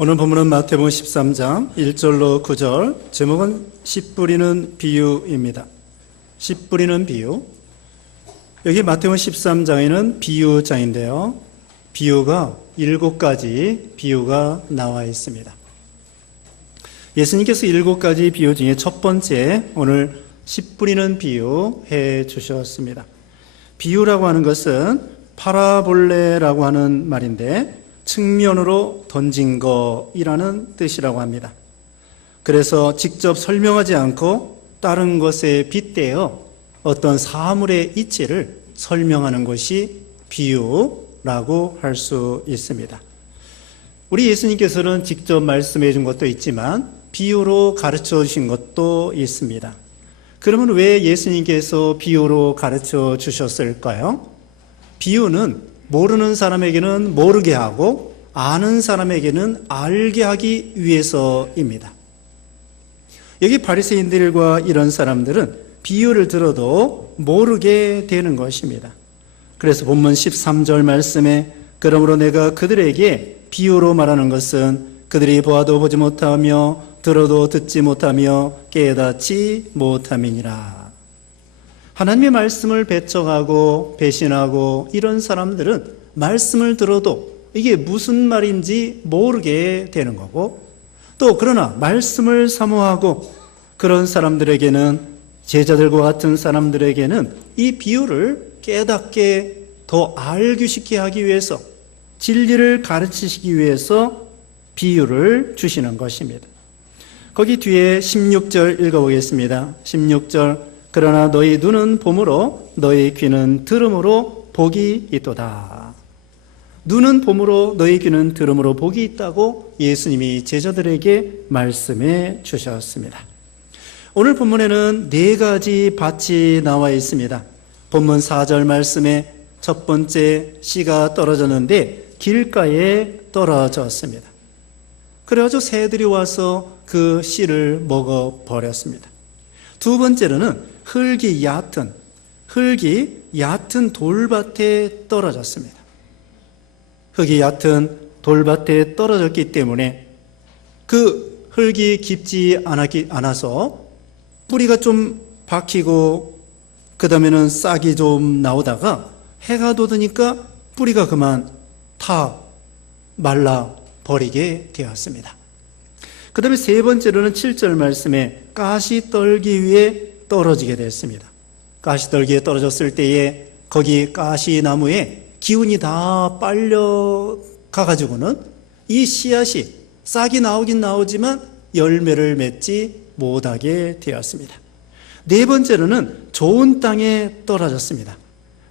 오늘 본문은 마태복음 13장 1절로 9절, 제목은 씨 뿌리는 비유입니다. 씨 뿌리는 비유. 여기 마태복음 13장에는 비유장인데요. 비유가 7가지 비유가 나와 있습니다. 예수님께서 7가지 비유 중에 첫 번째, 오늘 씨 뿌리는 비유 해 주셨습니다. 비유라고 하는 것은 파라볼레라고 하는 말인데 측면으로 던진 거이라는 뜻이라고 합니다. 그래서 직접 설명하지 않고 다른 것에 빗대어 어떤 사물의 이치를 설명하는 것이 비유라고 할 수 있습니다. 우리 예수님께서는 직접 말씀해 준 것도 있지만 비유로 가르쳐 주신 것도 있습니다. 그러면 왜 예수님께서 비유로 가르쳐 주셨을까요? 비유는 모르는 사람에게는 모르게 하고 아는 사람에게는 알게 하기 위해서입니다. 여기 바리새인들과 이런 사람들은 비유를 들어도 모르게 되는 것입니다. 그래서 본문 13절 말씀에 그러므로 내가 그들에게 비유로 말하는 것은 그들이 보아도 보지 못하며 들어도 듣지 못하며 깨닫지 못함이니라. 하나님의 말씀을 배척하고 배신하고 이런 사람들은 말씀을 들어도 이게 무슨 말인지 모르게 되는 거고, 또 그러나 말씀을 사모하고 그런 사람들에게는, 제자들과 같은 사람들에게는 이 비유를 깨닫게 더 알기 쉽게 하기 위해서, 진리를 가르치시기 위해서 비유를 주시는 것입니다. 거기 뒤에 16절 읽어보겠습니다. 16절, 그러나 너희 눈은 봄으로 너희 귀는 들음으로 복이 있도다. 눈은 봄으로 너희 귀는 들음으로 복이 있다고 예수님이 제자들에게 말씀해 주셨습니다. 오늘 본문에는 4가지 밭이 나와 있습니다. 본문 4절 말씀에 첫 번째 씨가 떨어졌는데 길가에 떨어졌습니다. 그래가지고 새들이 와서 그 씨를 먹어버렸습니다. 두 번째로는 흙이 얕은 돌밭에 떨어졌습니다. 흙이 얕은 돌밭에 떨어졌기 때문에 그 흙이 깊지 않아서 뿌리가 좀 박히고 그 다음에는 싹이 좀 나오다가 해가 돋으니까 뿌리가 그만 타 말라버리게 되었습니다. 그 다음에 세 번째로는 7절 말씀에 가시떨기 위에 떨어지게 됐습니다. 가시떨기에 떨어졌을 때에 거기 가시나무에 기운이 다 빨려가가지고는 이 씨앗이 싹이 나오긴 나오지만 열매를 맺지 못하게 되었습니다. 네 번째로는 좋은 땅에 떨어졌습니다.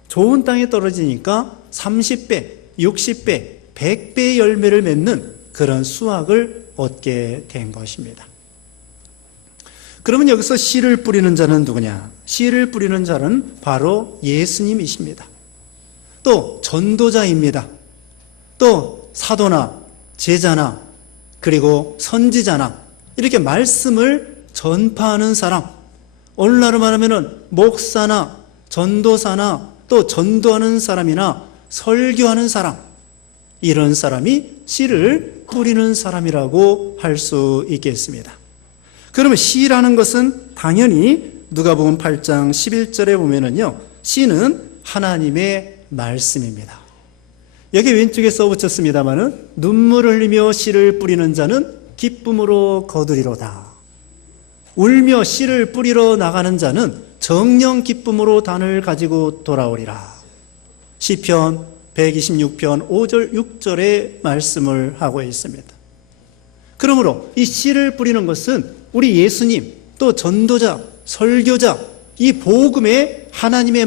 좋은 땅에 떨어지니까 30배, 60배, 100배의 열매를 맺는 그런 수확을 얻게 된 것입니다. 그러면 여기서 씨를 뿌리는 자는 누구냐? 씨를 뿌리는 자는 바로 예수님이십니다. 또 전도자입니다. 또 사도나 제자나 그리고 선지자나 이렇게 말씀을 전파하는 사람, 오늘날로 말하면 목사나 전도사나 또 전도하는 사람이나 설교하는 사람, 이런 사람이 씨를 뿌리는 사람이라고 할 수 있겠습니다. 그러면 씨라는 것은 당연히 누가복음 8장 11절에 보면은요, 씨는 하나님의 말씀입니다. 여기 왼쪽에 써붙였습니다마는 눈물을 흘리며 씨를 뿌리는 자는 기쁨으로 거두리로다. 울며 씨를 뿌리러 나가는 자는 정녕 기쁨으로 단을 가지고 돌아오리라. 시편 126편 5절 6절의 말씀을 하고 있습니다. 그러므로 이 씨를 뿌리는 것은 우리 예수님, 또 전도자, 설교자, 이 복음의 하나님의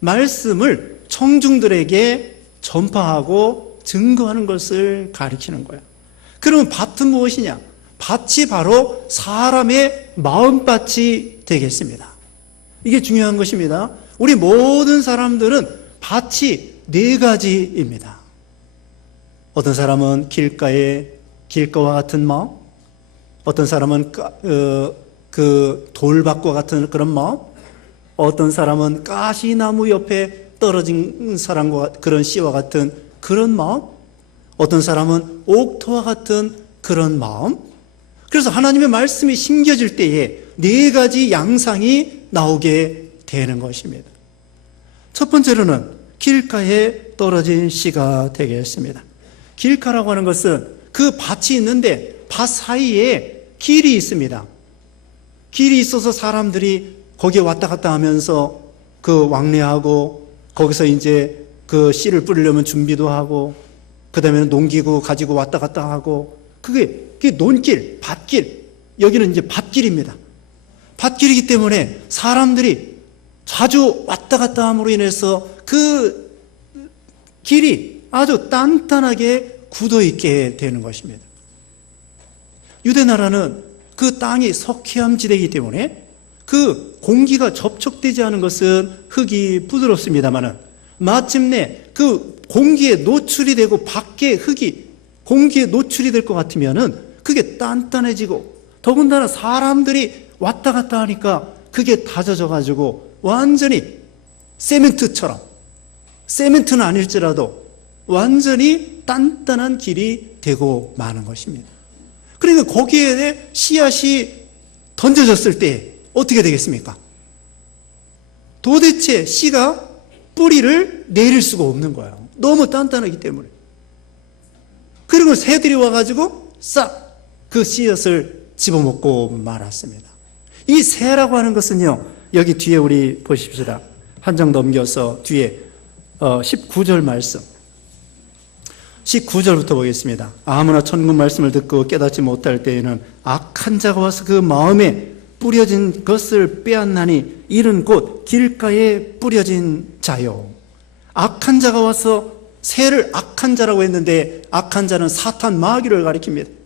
말씀을 청중들에게 전파하고 증거하는 것을 가리키는 거예요. 그러면 밭은 무엇이냐? 밭이 바로 사람의 마음밭이 되겠습니다. 이게 중요한 것입니다. 우리 모든 사람들은 밭이 4가지입니다. 어떤 사람은 길가와 같은 마음, 어떤 사람은 그 돌밭과 같은 그런 마음, 어떤 사람은 가시나무 옆에 떨어진 사람과 그런 씨와 같은 그런 마음, 어떤 사람은 옥토와 같은 그런 마음. 그래서 하나님의 말씀이 심겨질 때에 네 가지 양상이 나오게 되는 것입니다. 첫 번째로는 길가에 떨어진 씨가 되겠습니다. 길가라고 하는 것은 그 밭이 있는데 밭 사이에 길이 있습니다. 길이 있어서 사람들이 거기에 왔다 갔다 하면서 그 왕래하고 거기서 이제 그 씨를 뿌리려면 준비도 하고 그 다음에는 농기구 가지고 왔다 갔다 하고 그게 논길, 밭길. 여기는 이제 밭길입니다. 밭길이기 때문에 사람들이 자주 왔다 갔다 함으로 인해서 그 길이 아주 단단하게 굳어 있게 되는 것입니다. 유대 나라는 그 땅이 석회암 지대이기 때문에 그 공기가 접촉되지 않은 것은 흙이 부드럽습니다만은 마침내 그 공기에 노출이 되고 밖에 흙이 공기에 노출이 될 것 같으면은 그게 단단해지고 더군다나 사람들이 왔다 갔다 하니까 그게 다져져 가지고 완전히 세멘트처럼, 세멘트는 아닐지라도 완전히 단단한 길이 되고 마는 것입니다. 그러니까 거기에 씨앗이 던져졌을 때 어떻게 되겠습니까? 도대체 씨가 뿌리를 내릴 수가 없는 거예요. 너무 단단하기 때문에. 그리고 새들이 와가지고 싹 그 씨앗을 집어먹고 말았습니다. 이 새라고 하는 것은요, 여기 뒤에 우리 보십시다. 한 장 넘겨서 뒤에 19절 말씀. 19절부터 보겠습니다. 아무나 천국 말씀을 듣고 깨닫지 못할 때에는 악한 자가 와서 그 마음에 뿌려진 것을 빼앗나니 이는 곧 길가에 뿌려진 자요. 악한 자가 와서 새를 악한 자라고 했는데 악한 자는 사탄 마귀를 가리킵니다.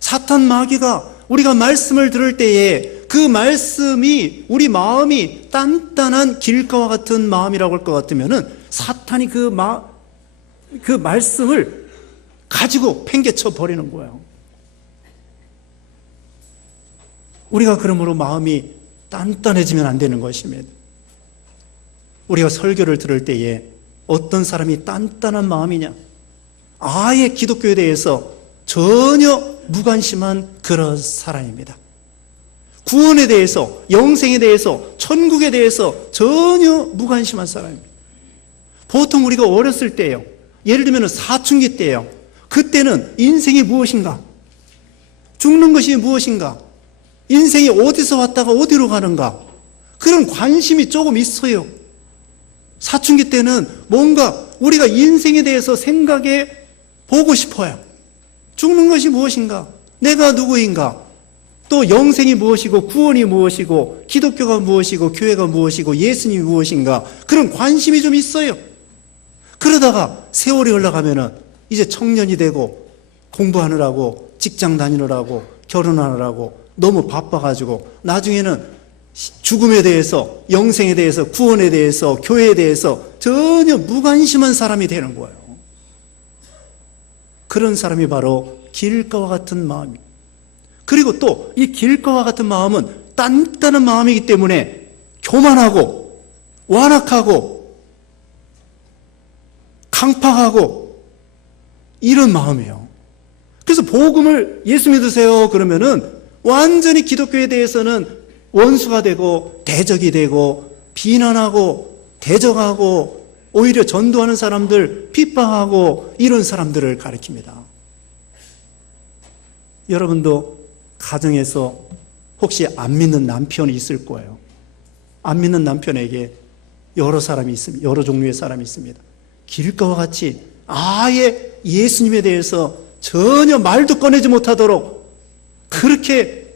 사탄 마귀가 우리가 말씀을 들을 때에 그 말씀이 우리 마음이 단단한 길가와 같은 마음이라고 할 것 같으면은 사탄이 그 말씀을 가지고 팽개쳐 버리는 거예요. 우리가 그러므로 마음이 단단해지면 안 되는 것입니다. 우리가 설교를 들을 때에 어떤 사람이 단단한 마음이냐? 아예 기독교에 대해서 전혀 무관심한 그런 사람입니다. 구원에 대해서, 영생에 대해서, 천국에 대해서 전혀 무관심한 사람입니다. 보통 우리가 어렸을 때예요. 예를 들면 사춘기 때예요. 그때는 인생이 무엇인가? 죽는 것이 무엇인가? 인생이 어디서 왔다가 어디로 가는가? 그런 관심이 조금 있어요. 사춘기 때는 뭔가 우리가 인생에 대해서 생각해 보고 싶어요. 죽는 것이 무엇인가? 내가 누구인가? 또 영생이 무엇이고 구원이 무엇이고 기독교가 무엇이고 교회가 무엇이고 예수님이 무엇인가? 그런 관심이 좀 있어요. 그러다가 세월이 흘러가면은 이제 청년이 되고 공부하느라고 직장 다니느라고 결혼하느라고 너무 바빠가지고 나중에는 죽음에 대해서 영생에 대해서 구원에 대해서 교회에 대해서 전혀 무관심한 사람이 되는 거예요. 그런 사람이 바로 길가와 같은 마음입니다. 그리고 또 이 길가와 같은 마음은 단단한 마음이기 때문에 교만하고 완악하고 강팍하고 이런 마음이에요. 그래서 복음을 예수 믿으세요 그러면은 완전히 기독교에 대해서는 원수가 되고 대적이 되고 비난하고 대적하고 오히려 전도하는 사람들 핍박하고 이런 사람들을 가리킵니다. 여러분도 가정에서 혹시 안 믿는 남편이 있을 거예요. 안 믿는 남편에게 여러 사람이 있습니다. 여러 종류의 사람이 있습니다. 길가와 같이 아예 예수님에 대해서 전혀 말도 꺼내지 못하도록 그렇게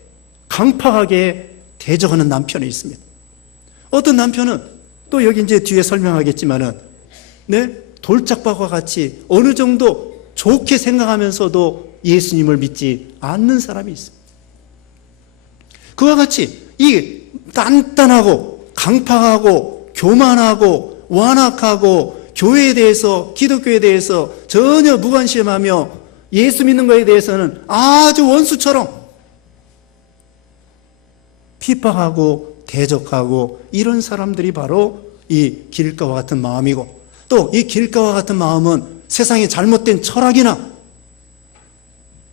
강팍하게 대적하는 남편이 있습니다. 어떤 남편은 또 여기 이제 뒤에 설명하겠지만은, 돌짝밭과 같이 어느 정도 좋게 생각하면서도 예수님을 믿지 않는 사람이 있습니다. 그와 같이 이 단단하고 강팍하고 교만하고 완악하고 교회에 대해서 기독교에 대해서 전혀 무관심하며 예수 믿는 것에 대해서는 아주 원수처럼 핍박하고 대적하고 이런 사람들이 바로 이 길가와 같은 마음이고, 또 이 길가와 같은 마음은 세상의 잘못된 철학이나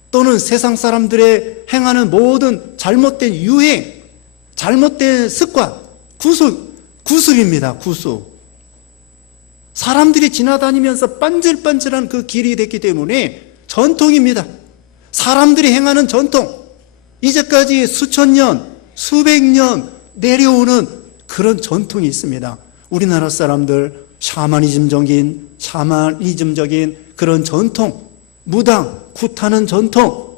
또는 세상 사람들의 행하는 모든 잘못된 유행, 잘못된 습관, 구습입니다. 구습. 사람들이 지나다니면서 반질반질한 그 길이 됐기 때문에 전통입니다. 사람들이 행하는 전통, 이제까지 수천 년, 수백 년 내려오는 그런 전통이 있습니다. 우리나라 사람들 샤머니즘적인 그런 전통, 무당, 굿하는 전통,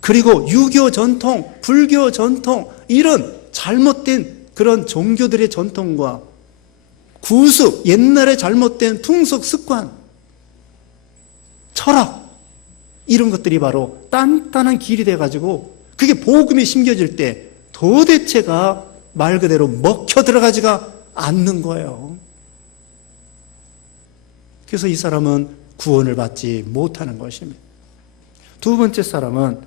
그리고 유교 전통, 불교 전통, 이런 잘못된 그런 종교들의 전통과 구습, 옛날에 잘못된 풍속 습관, 철학, 이런 것들이 바로 단단한 길이 돼가지고 그게 복음이 심겨질 때 도대체가 말 그대로 먹혀 들어가지가 않는 거예요. 그래서 이 사람은 구원을 받지 못하는 것입니다. 두 번째 사람은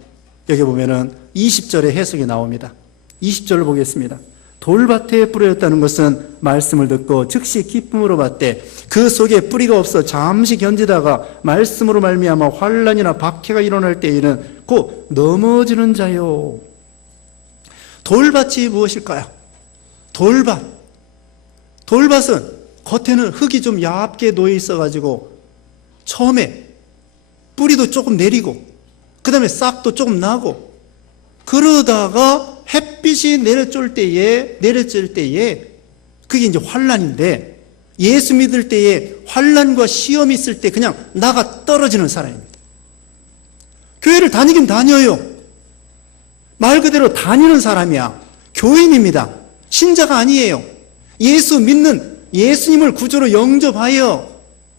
여기 보면은 20절에 해석이 나옵니다. 20절을 보겠습니다. 돌밭에 뿌려졌다는 것은 말씀을 듣고 즉시 기쁨으로 받되 그 속에 뿌리가 없어 잠시 견디다가 말씀으로 말미암아 환난이나 박해가 일어날 때에는 곧 넘어지는 자요. 돌밭이 무엇일까요? 돌밭은 겉에는 흙이 좀 얇게 놓여 있어가지고 처음에 뿌리도 조금 내리고 그 다음에 싹도 조금 나고 그러다가 햇빛이 내려질 때에 그게 이제 환난인데 예수 믿을 때에 환난과 시험이 있을 때 그냥 나가 떨어지는 사람입니다. 교회를 다니긴 다녀요. 말 그대로 다니는 사람이야. 교인입니다. 신자가 아니에요. 예수 믿는 예수님을 구주로 영접하여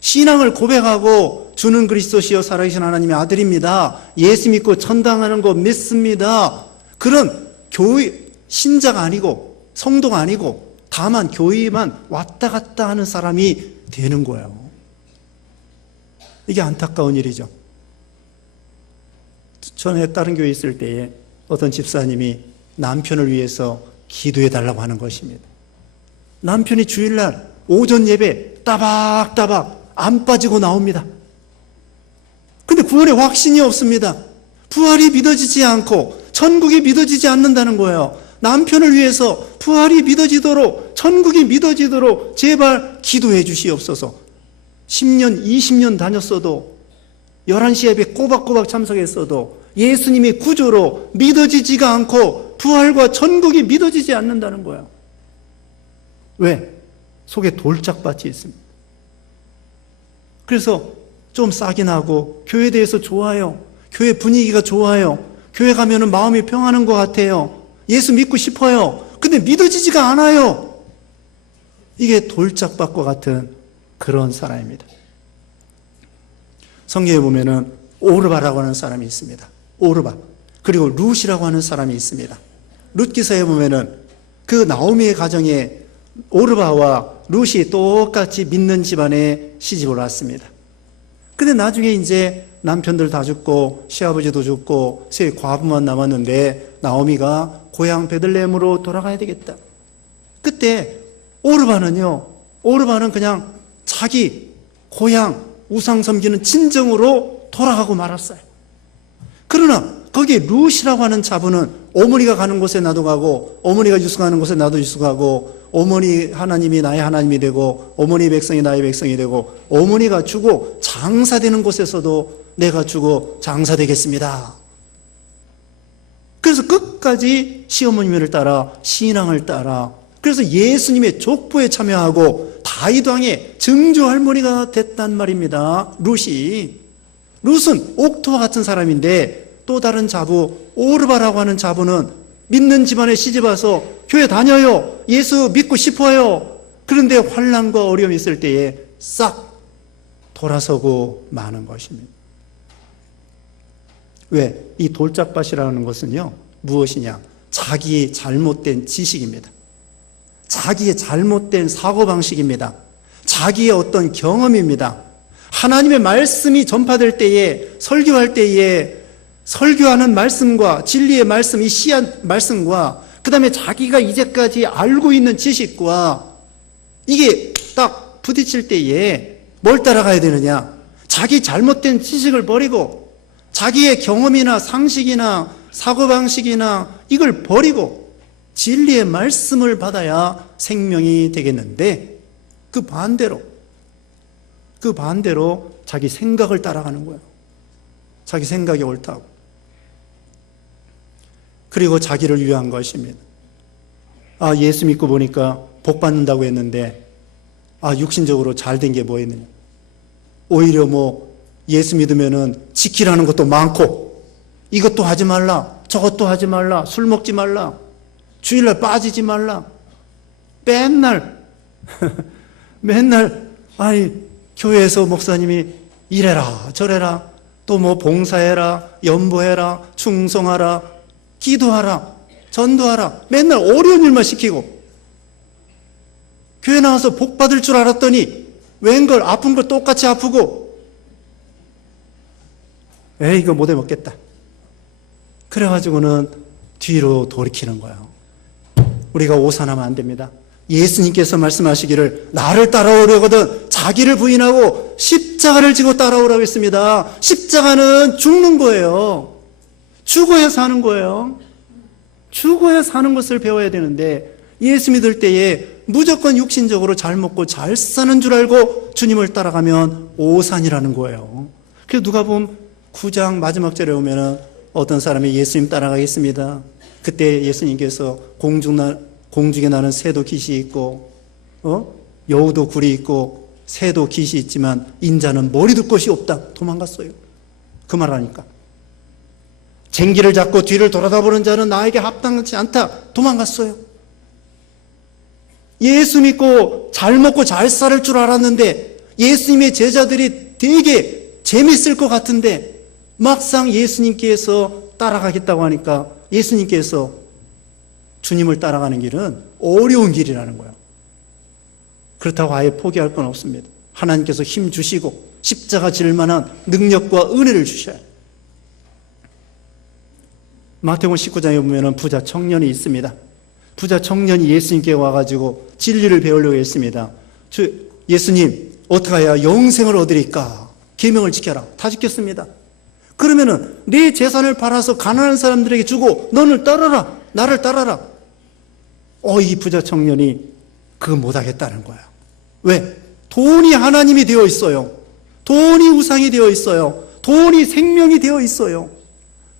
신앙을 고백하고 주는 그리스도시요 살아계신 하나님의 아들입니다. 예수 믿고 천당하는 거 믿습니다. 그런 교회 신자가 아니고 성도가 아니고 다만 교회만 왔다 갔다 하는 사람이 되는 거예요. 이게 안타까운 일이죠. 전에 다른 교회에 있을 때에 어떤 집사님이 남편을 위해서 기도해 달라고 하는 것입니다. 남편이 주일날 오전 예배 따박따박 안 빠지고 나옵니다. 근데 구원의 확신이 없습니다. 부활이 믿어지지 않고 천국이 믿어지지 않는다는 거예요. 남편을 위해서 부활이 믿어지도록 천국이 믿어지도록 제발 기도해 주시옵소서. 10년 20년 다녔어도 11시 예배 꼬박꼬박 참석했어도 예수님이 구조로 믿어지지가 않고 부활과 천국이 믿어지지 않는다는 거예요. 왜? 속에 돌짝밭이 있습니다. 그래서 좀 싸긴 하고 교회에 대해서 좋아요. 교회 분위기가 좋아요. 교회 가면은 마음이 평안한 것 같아요. 예수 믿고 싶어요. 근데 믿어지지가 않아요. 이게 돌짝밭과 같은 그런 사람입니다. 성경에 보면은 오르바라고 하는 사람이 있습니다. 오르바. 그리고 룻이라고 하는 사람이 있습니다. 룻 기사에 보면은 그 나오미의 가정에 오르바와 룻이 똑같이 믿는 집안에 시집을 왔습니다. 근데 나중에 이제 남편들 다 죽고 시아버지도 죽고 세 과부만 남았는데 나오미가 고향 베들레헴으로 돌아가야 되겠다. 그때 오르바는 그냥 자기 고향 우상 섬기는 친정으로 돌아가고 말았어요. 그러나 거기 룻이라고 하는 자부는 어머니가 가는 곳에 나도 가고 어머니가 유숙하는 곳에 나도 유숙하고 어머니 하나님이 나의 하나님이 되고 어머니 백성이 나의 백성이 되고 어머니가 주고 장사되는 곳에서도 내가 주고 장사되겠습니다. 그래서 끝까지 시어머니를 따라 신앙을 따라 그래서 예수님의 족보에 참여하고 다윗 왕의 증조 할머니가 됐단 말입니다. 룻은 옥토와 같은 사람인데 또 다른 자부 오르바라고 하는 자부는 믿는 집안에 시집와서 교회 다녀요. 예수 믿고 싶어요. 그런데 환난과 어려움이 있을 때에 싹 돌아서고 마는 것입니다. 왜? 이 돌짝밭이라는 것은요, 무엇이냐? 자기의 잘못된 지식입니다. 자기의 잘못된 사고방식입니다. 자기의 어떤 경험입니다. 하나님의 말씀이 전파될 때에, 설교할 때에, 설교하는 말씀과 진리의 말씀, 이 씨앗 말씀과 그 다음에 자기가 이제까지 알고 있는 지식과 이게 딱 부딪힐 때에 뭘 따라가야 되느냐? 자기 잘못된 지식을 버리고 자기의 경험이나 상식이나 사고방식이나 이걸 버리고 진리의 말씀을 받아야 생명이 되겠는데 그 반대로 자기 생각을 따라가는 거예요. 자기 생각이 옳다고. 그리고 자기를 위한 것입니다. 예수 믿고 보니까 복 받는다고 했는데 육신적으로 잘 된 게 뭐였느냐. 오히려 예수 믿으면은 지키라는 것도 많고 이것도 하지 말라, 저것도 하지 말라, 술 먹지 말라, 주일날 빠지지 말라. 맨날 교회에서 목사님이 이래라 저래라, 또 봉사해라, 연보해라, 충성하라, 기도하라, 전도하라, 맨날 어려운 일만 시키고 교회 나와서 복 받을 줄 알았더니 웬걸 아픈 걸 똑같이 아프고 이거 못 해먹겠다. 그래가지고는 뒤로 돌이키는 거예요. 우리가 오산하면 안 됩니다. 예수님께서 말씀하시기를 나를 따라오려거든 자기를 부인하고 십자가를 지고 따라오라고 했습니다. 십자가는 죽는 거예요. 죽어야 사는 거예요. 죽어야 사는 것을 배워야 되는데 예수 믿을 때에 무조건 육신적으로 잘 먹고 잘 사는 줄 알고 주님을 따라가면 오산이라는 거예요. 그래서 누가복음 9장 마지막 절에 오면은 어떤 사람이 예수님 따라가겠습니다. 그때 예수님께서 공중에 나는 새도 깃이 있고 여우도 굴이 있고 새도 깃이 있지만 인자는 머리둘 곳이 없다. 도망갔어요. 그 말하니까. 쟁기를 잡고 뒤를 돌아다보는 자는 나에게 합당하지 않다. 도망갔어요. 예수 믿고 잘 먹고 잘 살 줄 알았는데 예수님의 제자들이 되게 재밌을 것 같은데 막상 예수님께서 따라가겠다고 하니까 예수님께서 주님을 따라가는 길은 어려운 길이라는 거예요. 그렇다고 아예 포기할 건 없습니다. 하나님께서 힘 주시고 십자가 질 만한 능력과 은혜를 주셔요. 마태복음 19장에 보면 부자 청년이 있습니다. 부자 청년이 예수님께 와가지고 진리를 배우려고 했습니다. 예수님, 어떻게 해야 영생을 얻으리까? 계명을 지켜라. 다 지켰습니다. 그러면은 네 재산을 팔아서 가난한 사람들에게 주고 너를 따라라. 나를 따라라. 이 부자 청년이 그거 못하겠다는 거야. 왜? 돈이 하나님이 되어 있어요. 돈이 우상이 되어 있어요. 돈이 생명이 되어 있어요.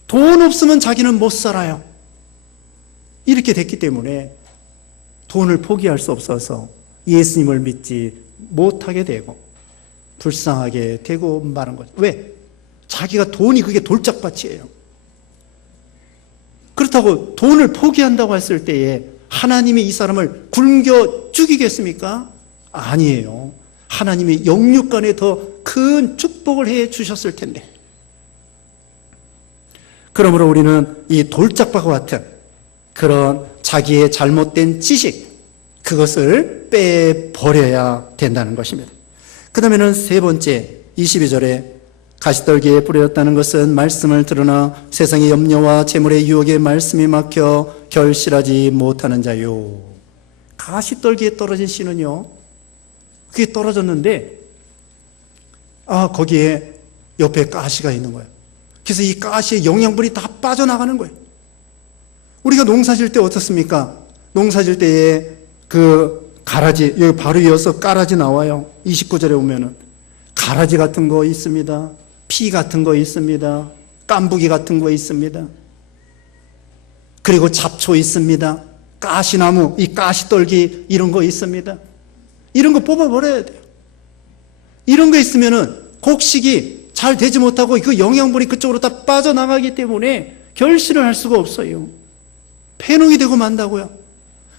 돈 없으면 자기는 못 살아요. 이렇게 됐기 때문에 돈을 포기할 수 없어서 예수님을 믿지 못하게 되고 불쌍하게 되고 마는 거죠. 왜? 자기가 돈이 그게 돌짝밭이에요. 그렇다고 돈을 포기한다고 했을 때에 하나님이 이 사람을 굶겨 죽이겠습니까? 아니에요. 하나님이 영육간에 더 큰 축복을 해 주셨을 텐데. 그러므로 우리는 이 돌짝밭과 같은 그런 자기의 잘못된 지식, 그것을 빼버려야 된다는 것입니다. 그 다음에는 세 번째 22절에 가시떨기에 뿌렸다는 것은 말씀을 들으나 세상의 염려와 재물의 유혹에 말씀이 막혀 결실하지 못하는 자요. 가시떨기에 떨어진 씨는요, 그게 떨어졌는데 거기에 옆에 가시가 있는 거예요. 그래서 이 가시의 영양분이 다 빠져나가는 거예요. 우리가 농사 질 때 어떻습니까? 농사 질 때에 그 가라지, 여기 바로 이어서 가라지 나와요. 29절에 보면은 가라지 같은 거 있습니다. 피 같은 거 있습니다. 깐부기 같은 거 있습니다. 그리고 잡초 있습니다. 가시나무, 이 가시떨기 이런 거 있습니다. 이런 거 뽑아버려야 돼요. 이런 거 있으면은 곡식이 잘 되지 못하고 그 영양분이 그쪽으로 다 빠져나가기 때문에 결실을 할 수가 없어요. 폐농이 되고 만다고요.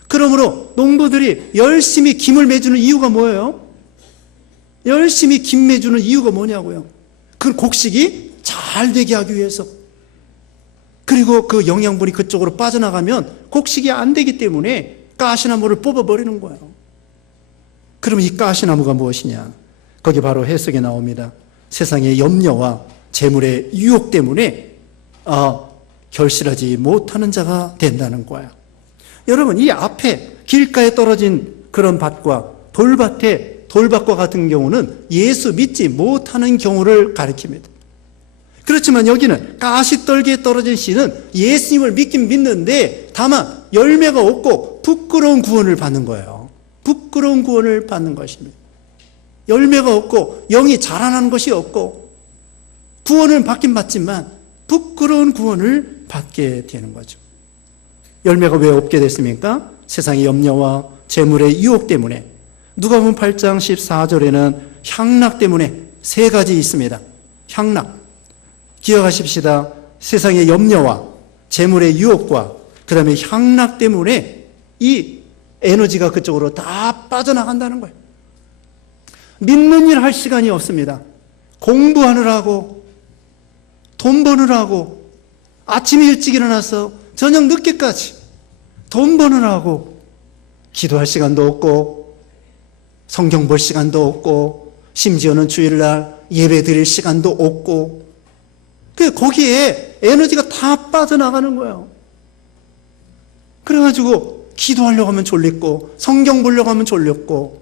그러므로 농부들이 열심히 김을 매주는 이유가 뭐예요? 열심히 김 매주는 이유가 뭐냐고요. 그 곡식이 잘 되게 하기 위해서. 그리고 그 영양분이 그쪽으로 빠져나가면 곡식이 안 되기 때문에 가시나무를 뽑아버리는 거예요. 그러면 이 가시나무가 무엇이냐? 거기 바로 해석에 나옵니다. 세상의 염려와 재물의 유혹 때문에 결실하지 못하는 자가 된다는 거예요. 여러분, 이 앞에 길가에 떨어진 그런 밭과 돌밭에 돌밭과 같은 경우는 예수 믿지 못하는 경우를 가리킵니다. 그렇지만 여기는 가시떨기에 떨어진 씨는 예수님을 믿긴 믿는데 다만 열매가 없고 부끄러운 구원을 받는 거예요. 부끄러운 구원을 받는 것입니다. 열매가 없고 영이 자라나는 것이 없고 구원을 받긴 받지만 부끄러운 구원을 받게 되는 거죠. 열매가 왜 없게 됐습니까? 세상의 염려와 재물의 유혹 때문에. 누가복음 8장 14절에는 향락 때문에 세 가지 있습니다. 향락. 기억하십시다. 세상의 염려와 재물의 유혹과 그 다음에 향락 때문에 이 에너지가 그쪽으로 다 빠져나간다는 거예요. 믿는 일 할 시간이 없습니다. 공부하느라고, 돈 버느라고, 아침 일찍 일어나서 저녁 늦게까지 돈 버느라고 기도할 시간도 없고 성경 볼 시간도 없고 심지어는 주일날 예배 드릴 시간도 없고 거기에 에너지가 다 빠져나가는 거예요. 그래가지고 기도하려고 하면 졸립고 성경 보려고 하면 졸렸고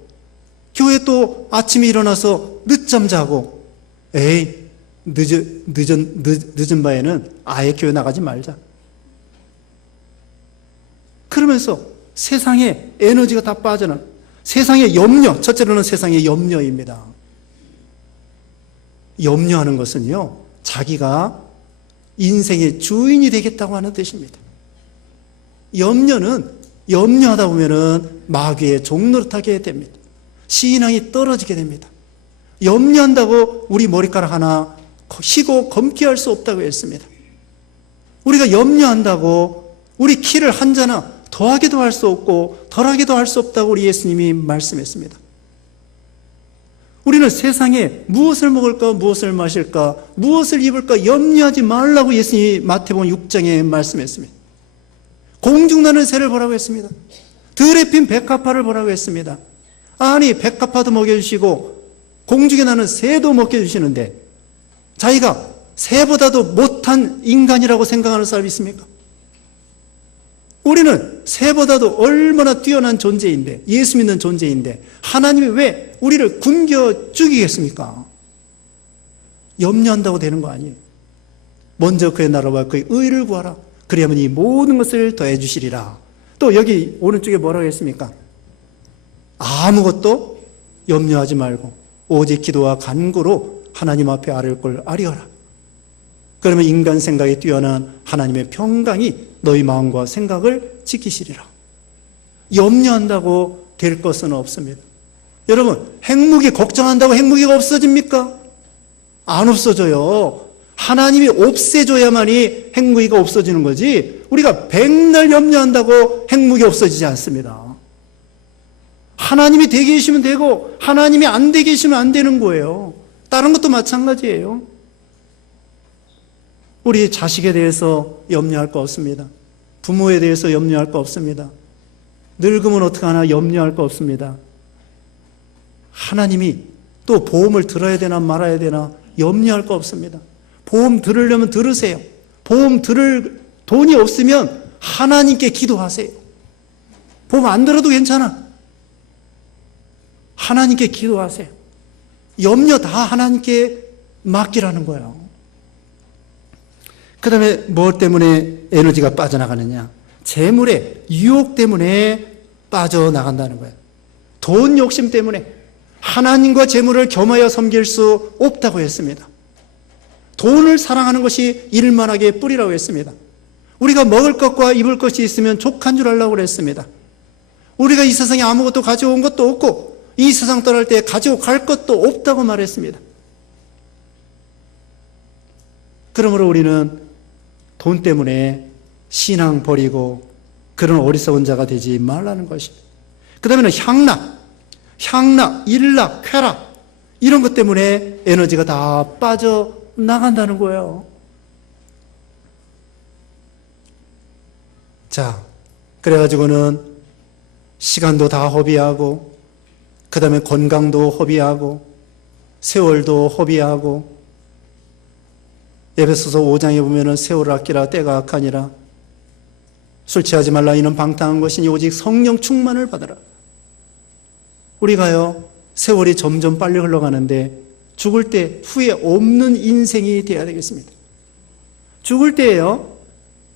교회 또 아침에 일어나서 늦잠 자고 에이 늦은 바에는 아예 교회 나가지 말자. 그러면서 세상에 에너지가 다 빠져나. 세상의 염려, 첫째로는 세상의 염려입니다. 염려하는 것은요, 자기가 인생의 주인이 되겠다고 하는 뜻입니다. 염려는 염려하다 보면은 마귀의 종노릇하게 됩니다. 신앙이 떨어지게 됩니다. 염려한다고 우리 머리카락 하나 희고 검게 할 수 없다고 했습니다. 우리가 염려한다고 우리 키를 한 자나 더하기도 할 수 없고 덜하기도 할 수 없다고 우리 예수님이 말씀했습니다. 우리는 세상에 무엇을 먹을까, 무엇을 마실까, 무엇을 입을까 염려하지 말라고 예수님이 마태복음 6장에 말씀했습니다. 공중나는 새를 보라고 했습니다. 들에 핀 백합화를 보라고 했습니다. 아니, 백합화도 먹여주시고 공중에 나는 새도 먹여주시는데 자기가 새보다도 못한 인간이라고 생각하는 사람이 있습니까? 우리는 새보다도 얼마나 뛰어난 존재인데, 예수 믿는 존재인데 하나님이 왜 우리를 굶겨 죽이겠습니까? 염려한다고 되는 거 아니에요. 먼저 그의 나라와 그의 의를 구하라. 그리하면 이 모든 것을 더해 주시리라. 또 여기 오른쪽에 뭐라고 했습니까? 아무것도 염려하지 말고 오직 기도와 간구로 하나님 앞에 아뢰올 걸 아뢰어라. 그러면 인간 생각에 뛰어난 하나님의 평강이 너희 마음과 생각을 지키시리라. 염려한다고 될 것은 없습니다. 여러분, 핵무기 걱정한다고 핵무기가 없어집니까? 안 없어져요. 하나님이 없애줘야만이 핵무기가 없어지는 거지 우리가 백날 염려한다고 핵무기 없어지지 않습니다. 하나님이 되게 계시면 되고 하나님이 안 되게 계시면 안 되는 거예요. 다른 것도 마찬가지예요. 우리 자식에 대해서 염려할 거 없습니다. 부모에 대해서 염려할 거 없습니다. 늙으면 어떡하나 염려할 거 없습니다. 하나님이 또 보험을 들어야 되나 말아야 되나 염려할 거 없습니다. 보험 들으려면 들으세요. 보험 들을 돈이 없으면 하나님께 기도하세요. 보험 안 들어도 괜찮아. 하나님께 기도하세요. 염려 다 하나님께 맡기라는 거예요. 그 다음에 뭐 때문에 에너지가 빠져나가느냐? 재물의 유혹 때문에 빠져나간다는 거예요. 돈 욕심 때문에 하나님과 재물을 겸하여 섬길 수 없다고 했습니다. 돈을 사랑하는 것이 일만하게 뿌리라고 했습니다. 우리가 먹을 것과 입을 것이 있으면 족한 줄 알라고 그랬습니다. 우리가 이 세상에 아무것도 가져온 것도 없고 이 세상 떠날 때 가지고 갈 것도 없다고 말했습니다. 그러므로 우리는 돈 때문에 신앙 버리고 그런 어리석은 자가 되지 말라는 것입니다. 그 다음에는 향락, 일락, 쾌락 이런 것 때문에 에너지가 다 빠져나간다는 거예요. 자, 그래가지고는 시간도 다 허비하고 그 다음에 건강도 허비하고 세월도 허비하고 에베소서 5장에 보면은 세월을 아끼라 때가 악하니라 술 취하지 말라 이는 방탕한 것이니 오직 성령 충만을 받으라. 우리가요 세월이 점점 빨리 흘러가는데 죽을 때 후회 없는 인생이 되어야 되겠습니다. 죽을 때에요,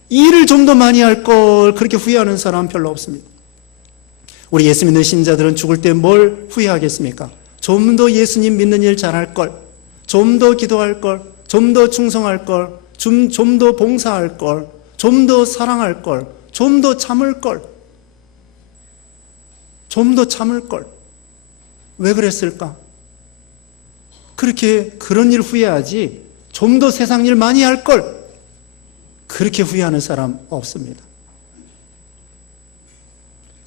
일을 좀 더 많이 할 걸 그렇게 후회하는 사람 별로 없습니다. 우리 예수 믿는 신자들은 죽을 때 뭘 후회하겠습니까? 좀 더 예수님 믿는 일 잘할 걸, 좀 더 기도할 걸, 좀 더 충성할 걸, 좀 더 봉사할 걸, 좀 더 사랑할 걸, 좀 더 참을 걸, 좀 더 참을 걸. 왜 그랬을까? 그런 일 후회하지, 좀 더 세상 일 많이 할 걸, 그렇게 후회하는 사람 없습니다.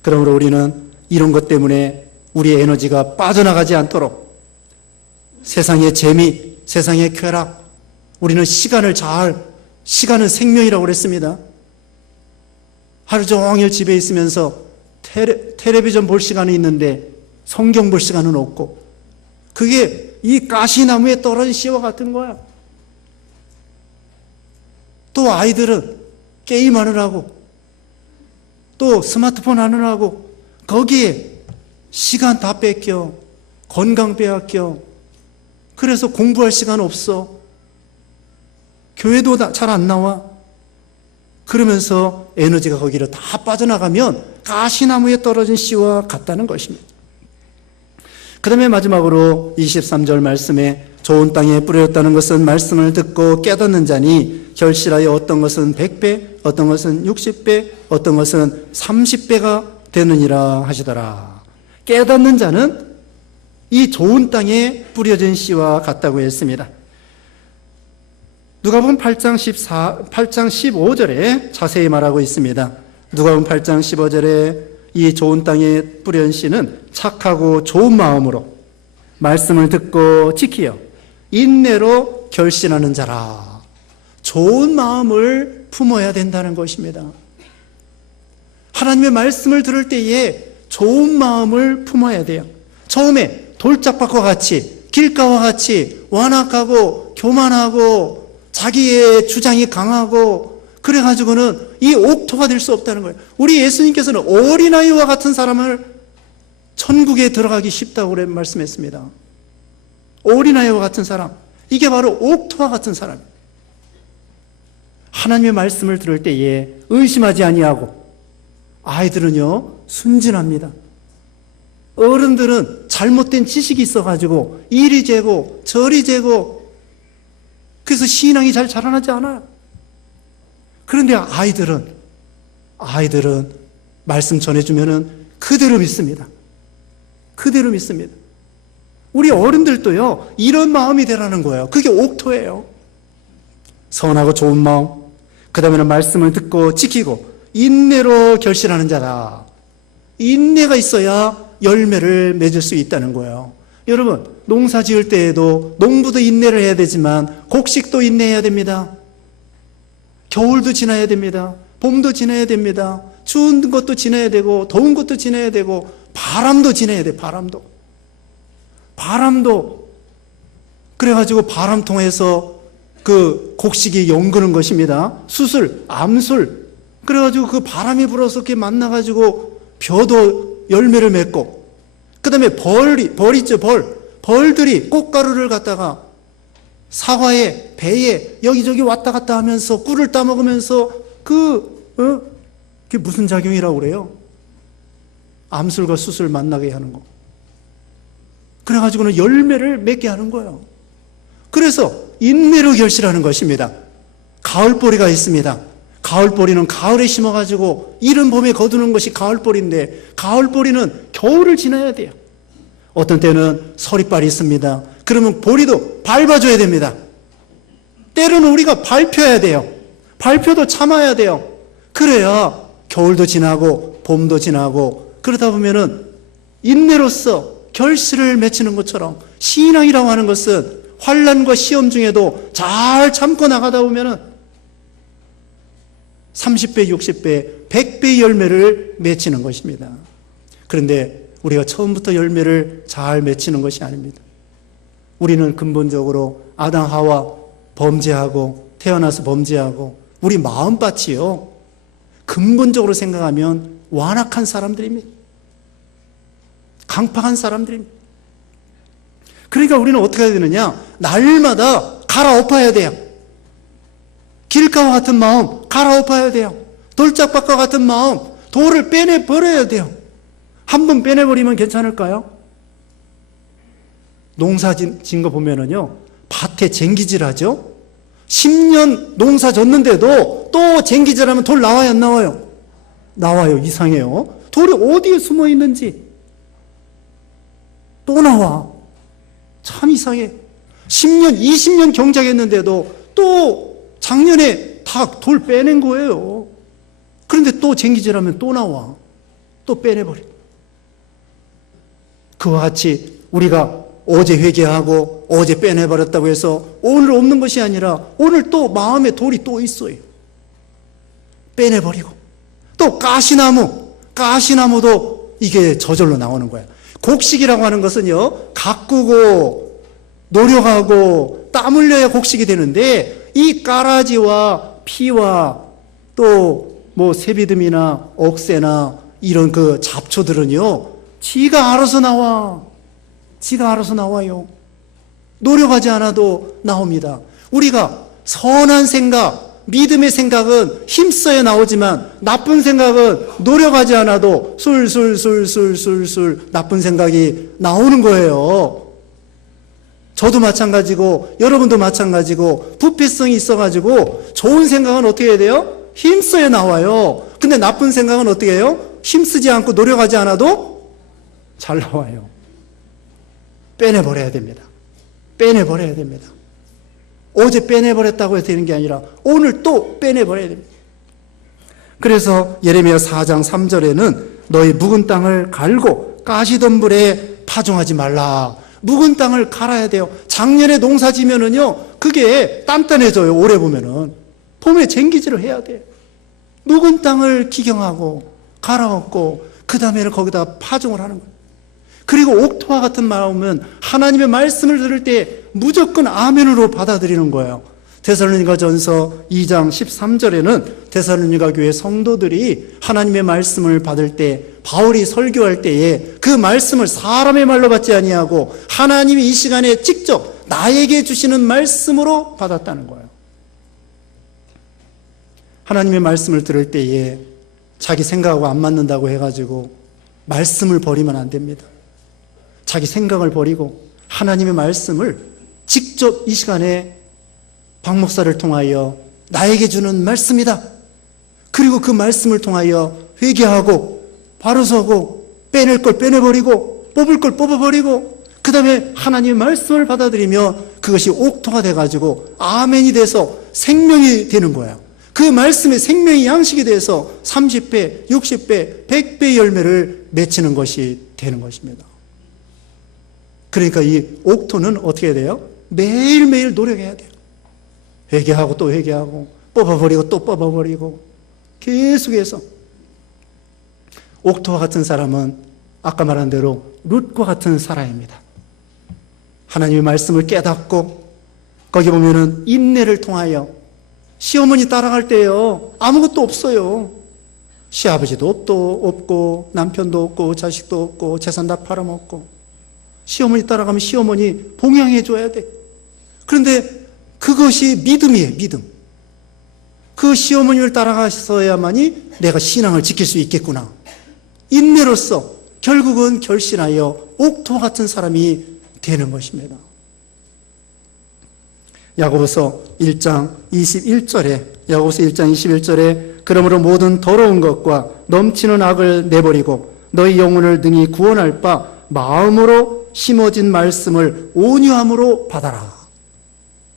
그러므로 우리는 이런 것 때문에 우리의 에너지가 빠져나가지 않도록 세상의 재미, 세상의 쾌락, 우리는 시간은 생명이라고 그랬습니다. 하루 종일 집에 있으면서 텔레비전 볼 시간이 있는데 성경 볼 시간은 없고, 그게 이 가시나무에 떨어진 씨와 같은 거야. 또 아이들은 게임하느라고, 또 스마트폰 하느라고 거기에 시간 다 뺏겨, 건강 빼앗겨. 그래서 공부할 시간 없어. 교회도 잘 안 나와. 그러면서 에너지가 거기로 다 빠져나가면 가시나무에 떨어진 씨와 같다는 것입니다. 그 다음에 마지막으로 23절 말씀에 좋은 땅에 뿌려졌다는 것은 말씀을 듣고 깨닫는 자니 결실하여 어떤 것은 100배, 어떤 것은 60배, 어떤 것은 30배가 되느니라 하시더라. 깨닫는 자는 이 좋은 땅에 뿌려진 씨와 같다고 했습니다. 누가복음 8장 15절에 자세히 말하고 있습니다. 누가복음 8장 15절에 이 좋은 땅에 뿌려진 씨는 착하고 좋은 마음으로 말씀을 듣고 지키어 인내로 결신하는 자라. 좋은 마음을 품어야 된다는 것입니다. 하나님의 말씀을 들을 때에 좋은 마음을 품어야 돼요. 처음에 돌짝밭과 같이, 길가와 같이 완악하고 교만하고 자기의 주장이 강하고 그래가지고는 이 옥토가 될 수 없다는 거예요. 우리 예수님께서는 어린아이와 같은 사람을 천국에 들어가기 쉽다고 말씀했습니다. 어린아이와 같은 사람, 이게 바로 옥토와 같은 사람이에요. 하나님의 말씀을 들을 때에 의심하지 아니하고, 아이들은요 순진합니다. 어른들은 잘못된 지식이 있어가지고 이리 재고 저리 재고, 그래서 신앙이 잘 자라나지 않아요. 그런데 아이들은 말씀 전해주면은 그대로 믿습니다. 그대로 믿습니다. 우리 어른들도요 이런 마음이 되라는 거예요. 그게 옥토예요. 선하고 좋은 마음, 그 다음에는 말씀을 듣고 지키고 인내로 결실하는 자다. 인내가 있어야 열매를 맺을 수 있다는 거예요. 여러분, 농사 지을 때에도 농부도 인내를 해야 되지만 곡식도 인내해야 됩니다. 겨울도 지나야 됩니다. 봄도 지나야 됩니다. 추운 것도 지나야 되고 더운 것도 지나야 되고 바람도 지나야 돼. 바람도 그래가지고 바람 통해서 그 곡식이 연그는 것입니다. 수술, 암술, 그래가지고 그 바람이 불어서 이렇게 만나가지고 벼도 열매를 맺고, 그 다음에 벌 있죠, 벌들이 꽃가루를 갖다가 사과에, 배에 여기저기 왔다 갔다 하면서 꿀을 따먹으면서 그게 무슨 작용이라고 그래요? 암술과 수술 만나게 하는 거. 그래가지고는 열매를 맺게 하는 거예요. 그래서 인내로 결실하는 것입니다. 가을보리가 있습니다. 가을보리는 가을에 심어가지고 이른 봄에 거두는 것이 가을보리인데, 가을보리는 겨울을 지나야 돼요. 어떤 때는 서리빨이 있습니다. 그러면 보리도 밟아줘야 됩니다. 때로는 우리가 밟혀야 돼요. 밟혀도 참아야 돼요. 그래야 겨울도 지나고 봄도 지나고, 그러다 보면은 인내로서 결실을 맺히는 것처럼, 신앙이라고 하는 것은 환난과 시험 중에도 잘 참고 나가다 보면은 30배, 60배, 100배의 열매를 맺히는 것입니다. 그런데 우리가 처음부터 열매를 잘 맺히는 것이 아닙니다. 우리는 근본적으로 아담 하와 범죄하고, 태어나서 범죄하고, 우리 마음밭이요 근본적으로 생각하면 완악한 사람들입니다. 강팍한 사람들입니다. 그러니까 우리는 어떻게 해야 되느냐? 날마다 갈아엎어야 돼요. 길가와 같은 마음 갈아엎어야 돼요. 돌짝밭과 같은 마음, 돌을 빼내버려야 돼요. 한 번 빼내버리면 괜찮을까요? 농사 진 거 보면은요, 밭에 쟁기질 하죠? 10년 농사 졌는데도 또 쟁기질하면 돌 나와요, 안 나와요? 나와요. 이상해요. 돌이 어디에 숨어 있는지 또 나와. 참 이상해. 10년, 20년 경작했는데도 또 작년에 다 돌 빼낸 거예요. 그런데 또 쟁기질하면 또 나와. 또 빼내버려. 그와 같이 우리가 어제 회개하고 어제 빼내버렸다고 해서 오늘 없는 것이 아니라 오늘 또 마음에 돌이 또 있어요. 빼내버리고. 또 가시나무도 이게 저절로 나오는 거야. 곡식이라고 하는 것은요, 가꾸고 노력하고 땀 흘려야 곡식이 되는데, 이 가라지와 피와 또 뭐 새비듬이나 억새나 이런 그 잡초들은요, 지가 알아서 나와. 지가 알아서 나와요. 노력하지 않아도 나옵니다. 우리가 선한 생각, 믿음의 생각은 힘써야 나오지만 나쁜 생각은 노력하지 않아도 술술술술술술 나쁜 생각이 나오는 거예요. 저도 마찬가지고 여러분도 마찬가지고 부패성이 있어가지고 좋은 생각은 어떻게 해야 돼요? 힘써야 나와요. 근데 나쁜 생각은 어떻게 해요? 힘쓰지 않고 노력하지 않아도 잘 나와요. 빼내버려야 됩니다. 빼내버려야 됩니다. 어제 빼내버렸다고 해서 되는 게 아니라 오늘 또 빼내버려야 됩니다. 그래서 예레미야 4장 3절에는 너희 묵은 땅을 갈고 가시덤불에 파종하지 말라. 묵은 땅을 갈아야 돼요. 작년에 농사 지면은요, 그게 단단해져요. 오래 보면은. 봄에 쟁기질을 해야 돼. 묵은 땅을 기경하고 갈아엎고 그 다음에는 거기다 파종을 하는 거예요. 그리고 옥토와 같은 마음은 하나님의 말씀을 들을 때 무조건 아멘으로 받아들이는 거예요. 데살로니가전서 2장 13절에는 데살로니가 교회 성도들이 하나님의 말씀을 받을 때, 바울이 설교할 때에 그 말씀을 사람의 말로 받지 아니하고 하나님이 이 시간에 직접 나에게 주시는 말씀으로 받았다는 거예요. 하나님의 말씀을 들을 때에 자기 생각하고 안 맞는다고 해가지고 말씀을 버리면 안 됩니다. 자기 생각을 버리고 하나님의 말씀을 직접 이 시간에 박 목사를 통하여 나에게 주는 말씀이다. 그리고 그 말씀을 통하여 회개하고 바로 서고 빼낼 걸 빼내버리고 뽑을 걸 뽑아버리고 그 다음에 하나님의 말씀을 받아들이면 그것이 옥토가 돼가지고 아멘이 돼서 생명이 되는 거예요. 그 말씀의 생명이 양식이 돼서 30배, 60배, 100배의 열매를 맺히는 것이 되는 것입니다. 그러니까 이 옥토는 어떻게 해야 돼요? 매일매일 노력해야 돼요. 회개하고 또 회개하고 뽑아버리고 또 뽑아버리고 계속해서. 옥토와 같은 사람은 아까 말한 대로 룻과 같은 사람입니다. 하나님의 말씀을 깨닫고 거기 보면은 인내를 통하여 시어머니 따라갈 때요, 아무것도 없어요. 시아버지도 없고 남편도 없고 자식도 없고 재산 다 팔아먹고 시어머니 따라가면 시어머니 봉양해 줘야 돼. 그런데 그것이 믿음이에요. 믿음. 그 시어머니를 따라가서야만이 내가 신앙을 지킬 수 있겠구나. 인내로서 결국은 결신하여 옥토 같은 사람이 되는 것입니다. 야고보서 1장 21절에 그러므로 모든 더러운 것과 넘치는 악을 내버리고 너희 영혼을 능히 구원할 바 마음으로 심어진 말씀을 온유함으로 받아라.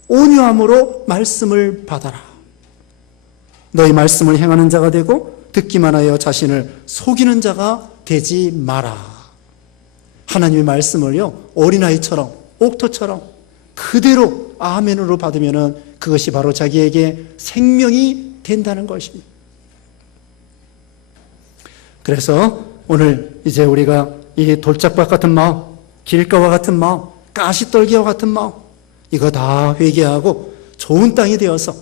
온유함으로 말씀을 받아라. 너희 말씀을 행하는 자가 되고 듣기만 하여 자신을 속이는 자가 되지 마라. 하나님의 말씀을요, 어린아이처럼 옥토처럼 그대로 아멘으로 받으면은 그것이 바로 자기에게 생명이 된다는 것입니다. 그래서 오늘 이제 우리가 이 돌짝밭 같은 마음, 길가와 같은 마음, 가시떨기와 같은 마음, 이거 다 회개하고 좋은 땅이 되어서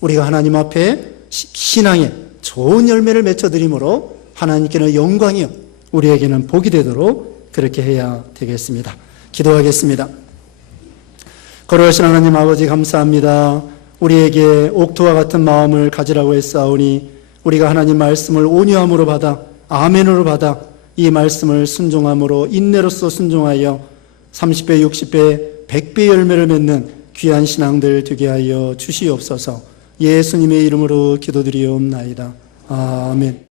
우리가 하나님 앞에 신앙의 좋은 열매를 맺어드림으로 하나님께는 영광이요 우리에게는 복이 되도록 그렇게 해야 되겠습니다. 기도하겠습니다. 거룩하신 하나님 아버지 감사합니다. 우리에게 옥토와 같은 마음을 가지라고 했사오니 우리가 하나님 말씀을 온유함으로 받아 아멘으로 받아 이 말씀을 순종함으로 인내로서 순종하여 30배, 60배, 100배 열매를 맺는 귀한 신앙들 되게 하여 주시옵소서. 예수님의 이름으로 기도드리옵나이다. 아멘.